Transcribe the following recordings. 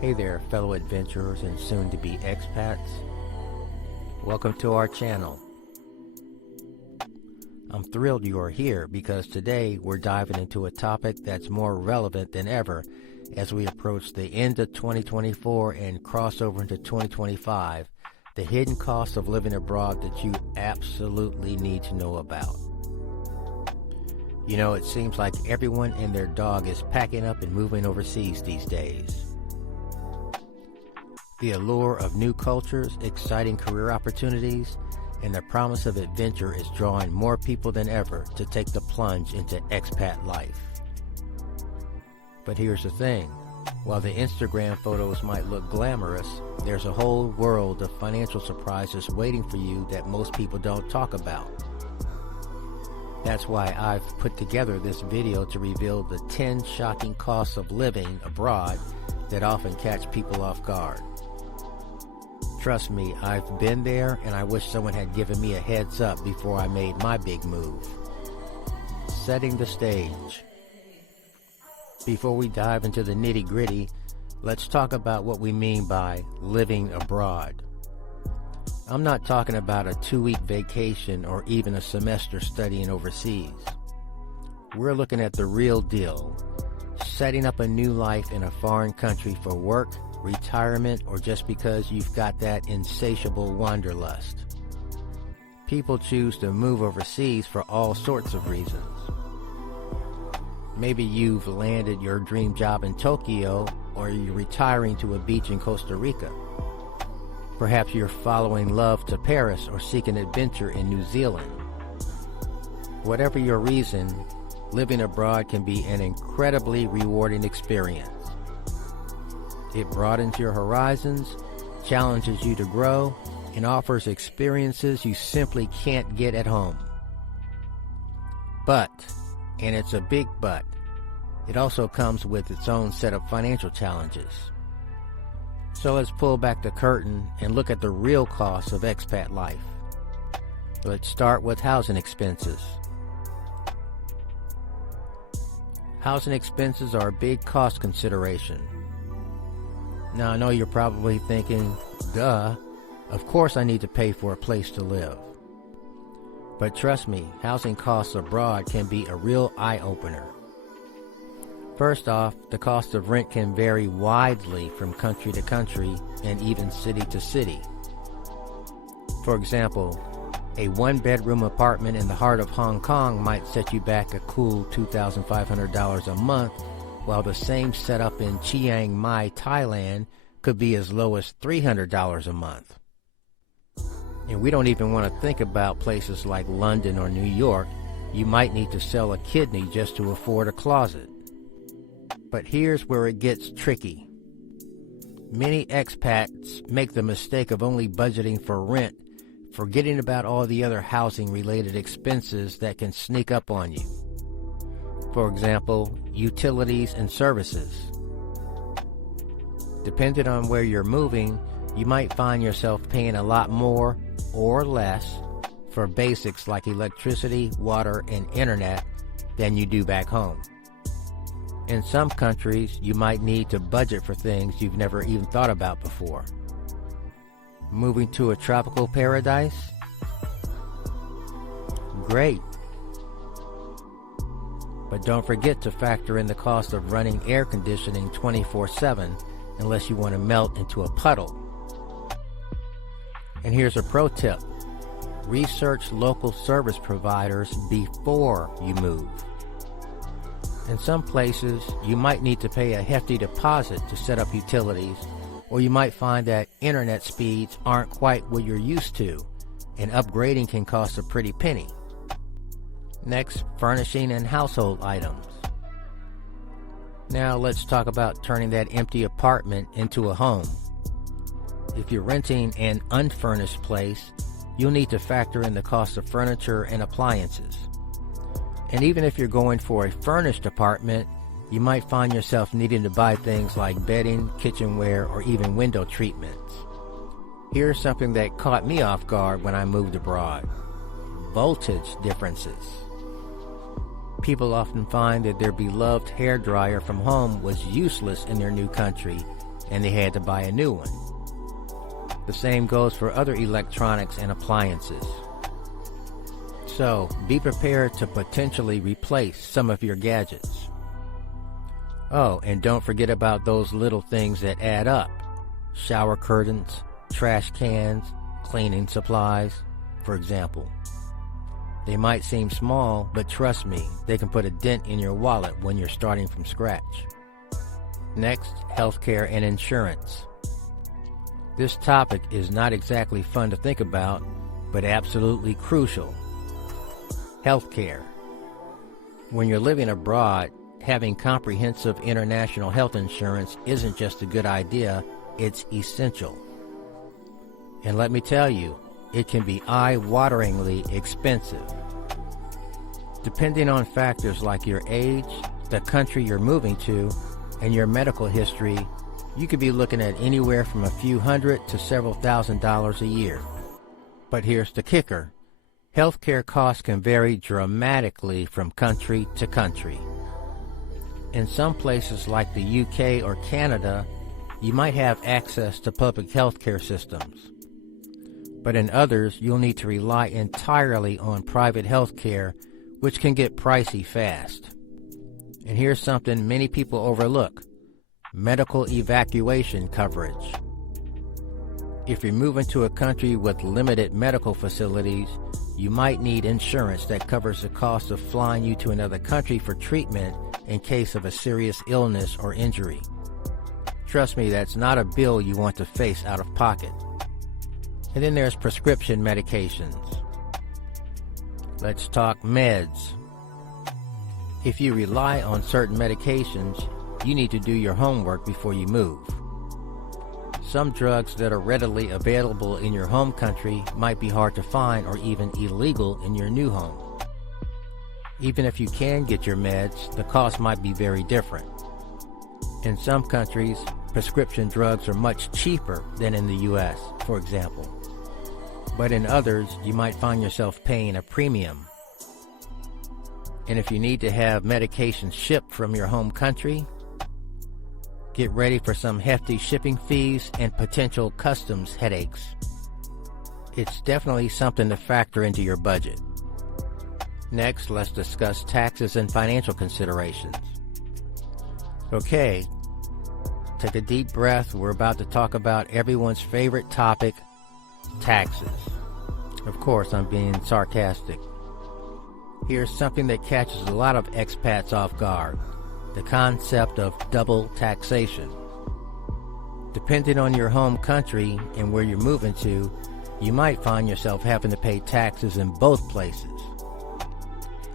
Hey there, fellow adventurers and soon-to-be expats. Welcome to our channel. I'm thrilled you are here because today we're diving into a topic that's more relevant than ever as we approach the end of 2024 and cross over into 2025, the hidden costs of living abroad that you absolutely need to know about. You know, it seems like everyone and their dog is packing up and moving overseas these days. The allure of new cultures, exciting career opportunities, and the promise of adventure is drawing more people than ever to take the plunge into expat life. But here's the thing, while the Instagram photos might look glamorous, there's a whole world of financial surprises waiting for you that most people don't talk about. That's why I've put together this video to reveal the 10 shocking costs of living abroad that often catch people off guard. Trust me, I've been there, and I wish someone had given me a heads up before I made my big move. Setting the stage. Before we dive into the nitty-gritty, let's talk about what we mean by living abroad. I'm not talking about a 2-week vacation or even a semester studying overseas. We're looking at the real deal, setting up a new life in a foreign country for work, retirement, or just because you've got that insatiable wanderlust. People choose to move overseas for all sorts of reasons. Maybe you've landed your dream job in Tokyo, or you're retiring to a beach in Costa Rica. Perhaps you're following love to Paris or seeking adventure in New Zealand. Whatever your reason, living abroad can be an incredibly rewarding experience. It broadens your horizons, challenges you to grow, and offers experiences you simply can't get at home. But, and it's a big but, it also comes with its own set of financial challenges. So let's pull back the curtain and look at the real costs of expat life. Let's start with housing expenses. Housing expenses are a big cost consideration. Now, I know you're probably thinking, duh, of course I need to pay for a place to live. But trust me, housing costs abroad can be a real eye-opener. First off, the cost of rent can vary widely from country to country and even city to city. For example, a one-bedroom apartment in the heart of Hong Kong might set you back a cool $2,500 a month, while the same setup in Chiang Mai, Thailand could be as low as $300 a month. And we don't even want to think about places like London or New York. You might need to sell a kidney just to afford a closet. But here's where it gets tricky. Many expats make the mistake of only budgeting for rent, forgetting about all the other housing-related expenses that can sneak up on you. For example, utilities and services. Depending on where you're moving, you might find yourself paying a lot more or less for basics like electricity, water, and internet than you do back home. In some countries, you might need to budget for things you've never even thought about before. Moving to a tropical paradise? Great. But don't forget to factor in the cost of running air conditioning 24/7 unless you want to melt into a puddle. And here's a pro tip. Research local service providers before you move. In some places, you might need to pay a hefty deposit to set up utilities, or you might find that internet speeds aren't quite what you're used to, and upgrading can cost a pretty penny. Next, furnishing and household items. Now let's talk about turning that empty apartment into a home. If you're renting an unfurnished place, you'll need to factor in the cost of furniture and appliances. And even if you're going for a furnished apartment, you might find yourself needing to buy things like bedding, kitchenware, or even window treatments. Here's something that caught me off guard when I moved abroad. Voltage differences. People often find that their beloved hairdryer from home was useless in their new country, and they had to buy a new one. The same goes for other electronics and appliances. So, be prepared to potentially replace some of your gadgets. Oh, and don't forget about those little things that add up. Shower curtains, trash cans, cleaning supplies, for example. They might seem small, but trust me, they can put a dent in your wallet when you're starting from scratch. Next, healthcare and insurance. This topic is not exactly fun to think about, but absolutely crucial. Healthcare. When you're living abroad, having comprehensive international health insurance isn't just a good idea, it's essential. And let me tell you, it can be eye-wateringly expensive. Depending on factors like your age, the country you're moving to, and your medical history, you could be looking at anywhere from a few hundred to several $1,000s a year. But here's the kicker. Healthcare costs can vary dramatically from country to country. In some places like the UK or Canada, you might have access to public healthcare systems. But in others, you'll need to rely entirely on private healthcare, which can get pricey fast. And here's something many people overlook: medical evacuation coverage. If you're moving to a country with limited medical facilities, you might need insurance that covers the cost of flying you to another country for treatment in case of a serious illness or injury. Trust me, that's not a bill you want to face out of pocket. And then there's prescription medications. Let's talk meds. If you rely on certain medications, you need to do your homework before you move. Some drugs that are readily available in your home country might be hard to find or even illegal in your new home. Even if you can get your meds, the cost might be very different. In some countries, prescription drugs are much cheaper than in the US, for example. But in others, you might find yourself paying a premium. And if you need to have medication shipped from your home country, get ready for some hefty shipping fees and potential customs headaches. It's definitely something to factor into your budget. Next, let's discuss taxes and financial considerations. Okay, take a deep breath. We're about to talk about everyone's favorite topic, taxes. Of course, I'm being sarcastic. Here's something that catches a lot of expats off guard: the concept of double taxation. Depending on your home country and where you're moving to, you might find yourself having to pay taxes in both places.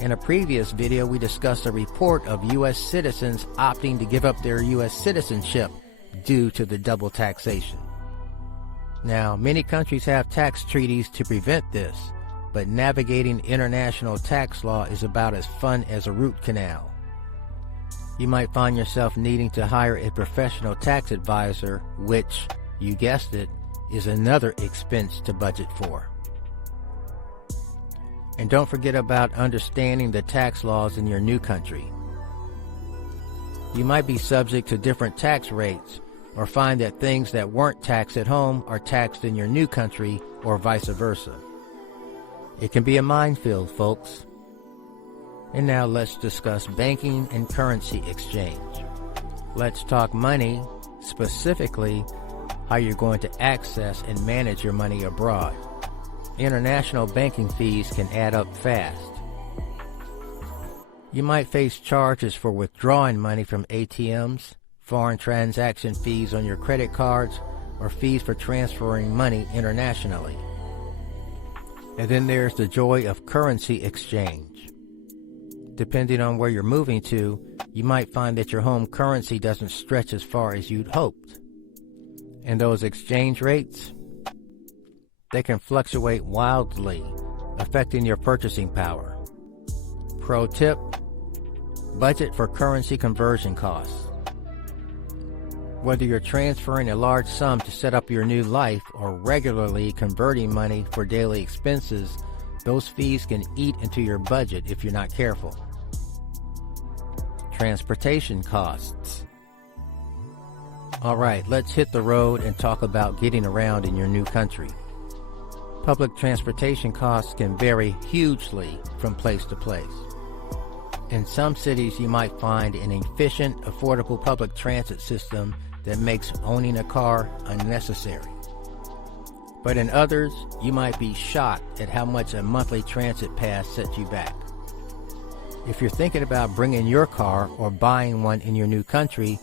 In a previous video, we discussed a report of U.S. citizens opting to give up their U.S. citizenship due to the double taxation. Now, many countries have tax treaties to prevent this, but navigating international tax law is about as fun as a root canal. You might find yourself needing to hire a professional tax advisor, which, you guessed it, is another expense to budget for. And don't forget about understanding the tax laws in your new country. You might be subject to different tax rates, or find that things that weren't taxed at home are taxed in your new country, or vice versa. It can be a minefield, folks. And now let's discuss banking and currency exchange. Let's talk money, specifically how you're going to access and manage your money abroad. International banking fees can add up fast. You might face charges for withdrawing money from ATMs, foreign transaction fees on your credit cards, or fees for transferring money internationally. And then there's the joy of currency exchange. Depending on where you're moving to, you might find that your home currency doesn't stretch as far as you'd hoped. And those exchange rates, they can fluctuate wildly, affecting your purchasing power. Pro tip: budget for currency conversion costs. Whether you're transferring a large sum to set up your new life or regularly converting money for daily expenses, those fees can eat into your budget if you're not careful. Transportation costs. All right, let's hit the road and talk about getting around in your new country. Public transportation costs can vary hugely from place to place. In some cities, you might find an efficient, affordable public transit system that makes owning a car unnecessary. But in others, you might be shocked at how much a monthly transit pass sets you back. If you're thinking about bringing your car or buying one in your new country,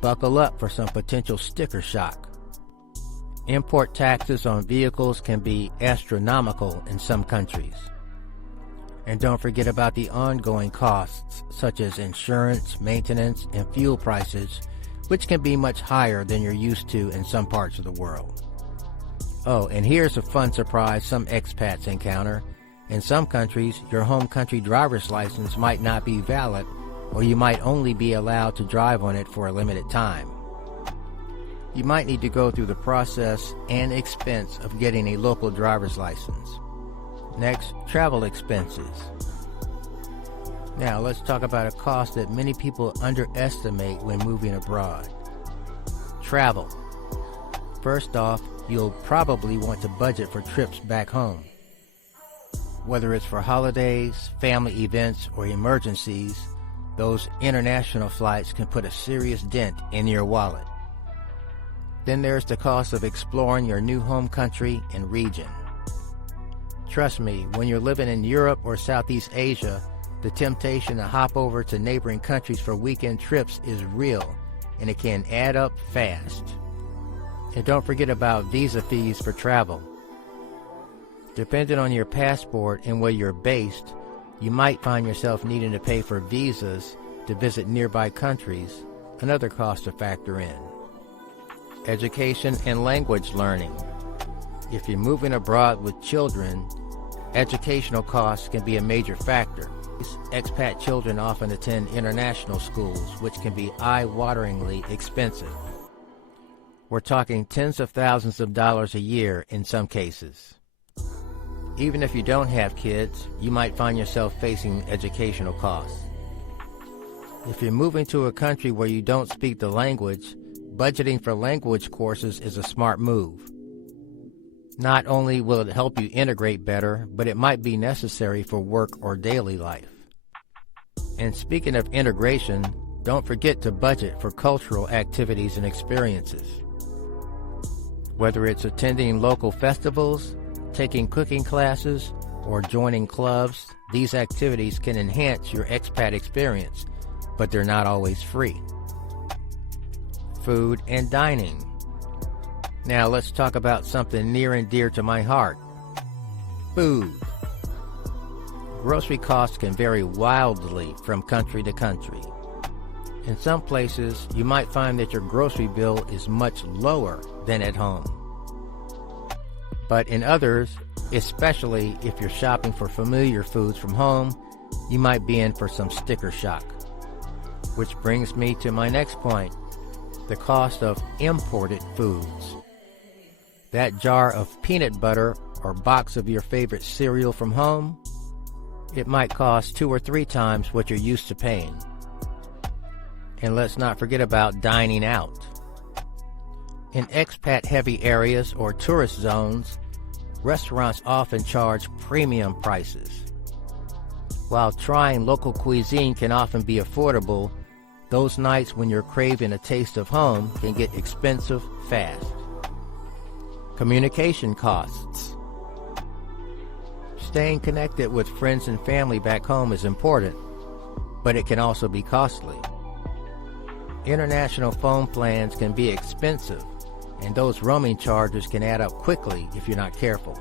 buckle up for some potential sticker shock. Import taxes on vehicles can be astronomical in some countries. And don't forget about the ongoing costs such as insurance, maintenance, and fuel prices, which can be much higher than you're used to in some parts of the world. Oh, and here's a fun surprise some expats encounter. In some countries, your home country driver's license might not be valid, or you might only be allowed to drive on it for a limited time. You might need to go through the process and expense of getting a local driver's license. Next, travel expenses. Now, let's talk about a cost that many people underestimate when moving abroad. Travel. First off, you'll probably want to budget for trips back home. Whether it's for holidays, family events, or emergencies, those international flights can put a serious dent in your wallet. Then there's the cost of exploring your new home country and region. Trust me, when you're living in Europe or Southeast Asia, the temptation to hop over to neighboring countries for weekend trips is real, and it can add up fast. And don't forget about visa fees for travel. Depending on your passport and where you're based, you might find yourself needing to pay for visas to visit nearby countries, another cost to factor in. Education and language learning. If you're moving abroad with children, educational costs can be a major factor. Expat children often attend international schools, which can be eye-wateringly expensive. We're talking tens of thousands of dollars a year in some cases. Even if you don't have kids, you might find yourself facing educational costs. If you're moving to a country where you don't speak the language, budgeting for language courses is a smart move. Not only will it help you integrate better, but it might be necessary for work or daily life. And speaking of integration, don't forget to budget for cultural activities and experiences. Whether it's attending local festivals, taking cooking classes, or joining clubs, these activities can enhance your expat experience, but they're not always free. Food and dining. Now let's talk about something near and dear to my heart. Food. Grocery costs can vary wildly from country to country. In some places, you might find that your grocery bill is much lower than at home. But in others, especially if you're shopping for familiar foods from home, you might be in for some sticker shock. Which brings me to my next point, the cost of imported foods. That jar of peanut butter or box of your favorite cereal from home, it might cost 2 or 3 times what you're used to paying. And let's not forget about dining out. In expat-heavy areas or tourist zones, restaurants often charge premium prices. While trying local cuisine can often be affordable, those nights when you're craving a taste of home can get expensive fast. Communication costs. Staying connected with friends and family back home is important, but it can also be costly. International phone plans can be expensive, and those roaming charges can add up quickly if you're not careful.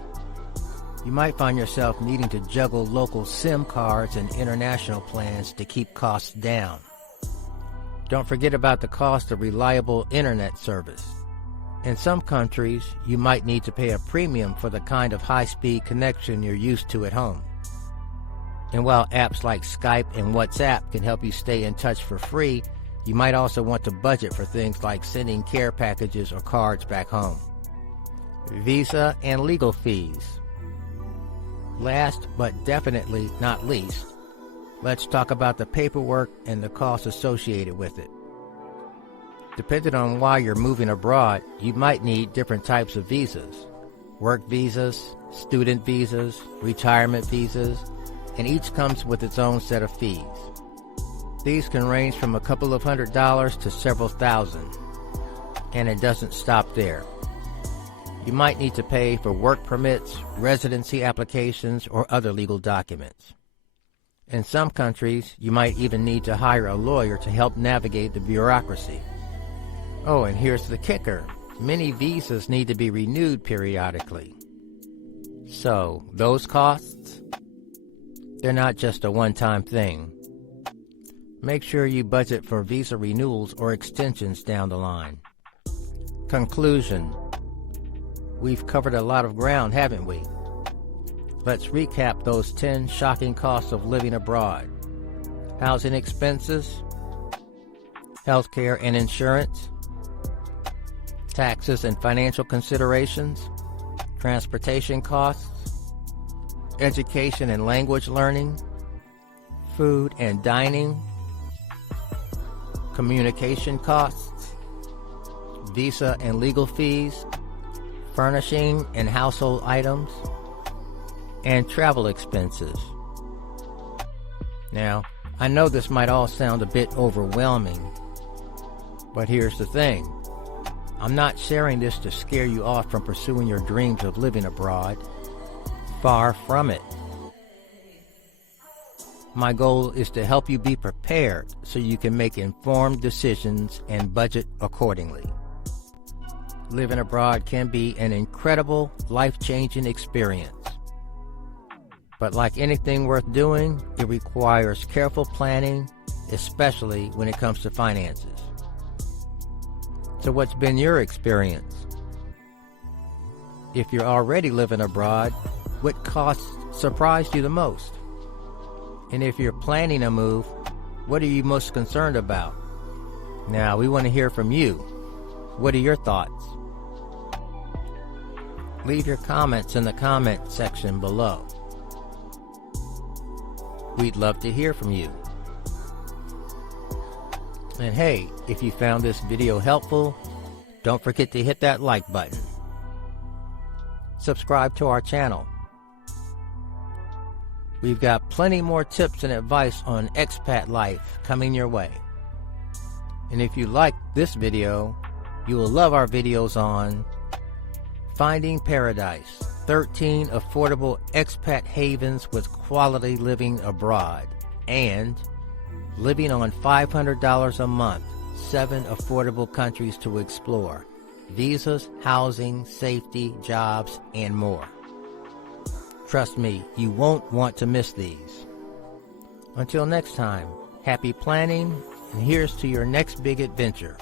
You might find yourself needing to juggle local SIM cards and international plans to keep costs down. Don't forget about the cost of reliable internet service. In some countries, you might need to pay a premium for the kind of high-speed connection you're used to at home. And while apps like Skype and WhatsApp can help you stay in touch for free, you might also want to budget for things like sending care packages or cards back home. Visa and legal fees. Last but definitely not least, let's talk about the paperwork and the costs associated with it. Depending on why you're moving abroad, you might need different types of visas. Work visas, student visas, retirement visas, and each comes with its own set of fees. These can range from a couple of $100s to several thousand. And it doesn't stop there. You might need to pay for work permits, residency applications, or other legal documents. In some countries, you might even need to hire a lawyer to help navigate the bureaucracy. Oh, and here's the kicker. Many visas need to be renewed periodically. So, those costs? They're not just a one-time thing. Make sure you budget for visa renewals or extensions down the line. Conclusion. We've covered a lot of ground, haven't we? Let's recap those 10 shocking costs of living abroad. Housing expenses, healthcare and insurance, taxes and financial considerations, transportation costs, education and language learning, food and dining, communication costs, visa and legal fees, furnishing and household items, and travel expenses. Now, I know this might all sound a bit overwhelming, but here's the thing. I'm not sharing this to scare you off from pursuing your dreams of living abroad. Far from it. My goal is to help you be prepared so you can make informed decisions and budget accordingly. Living abroad can be an incredible, life-changing experience. But like anything worth doing, it requires careful planning, especially when it comes to finances. So what's been your experience? If you're already living abroad, what costs surprised you the most? And if you're planning a move, what are you most concerned about? Now, we want to hear from you. What are your thoughts? Leave your comments in the comment section below. We'd love to hear from you. And hey, if you found this video helpful, don't forget to hit that like button. Subscribe to our channel. We've got plenty more tips and advice on expat life coming your way. And if you like this video, you will love our videos on Finding Paradise, 13 affordable expat havens with quality living abroad, and Living on $500 a month, 7 affordable countries to explore, visas, housing, safety, jobs, and more. Trust me, you won't want to miss these. Until next time, happy planning, and here's to your next big adventure.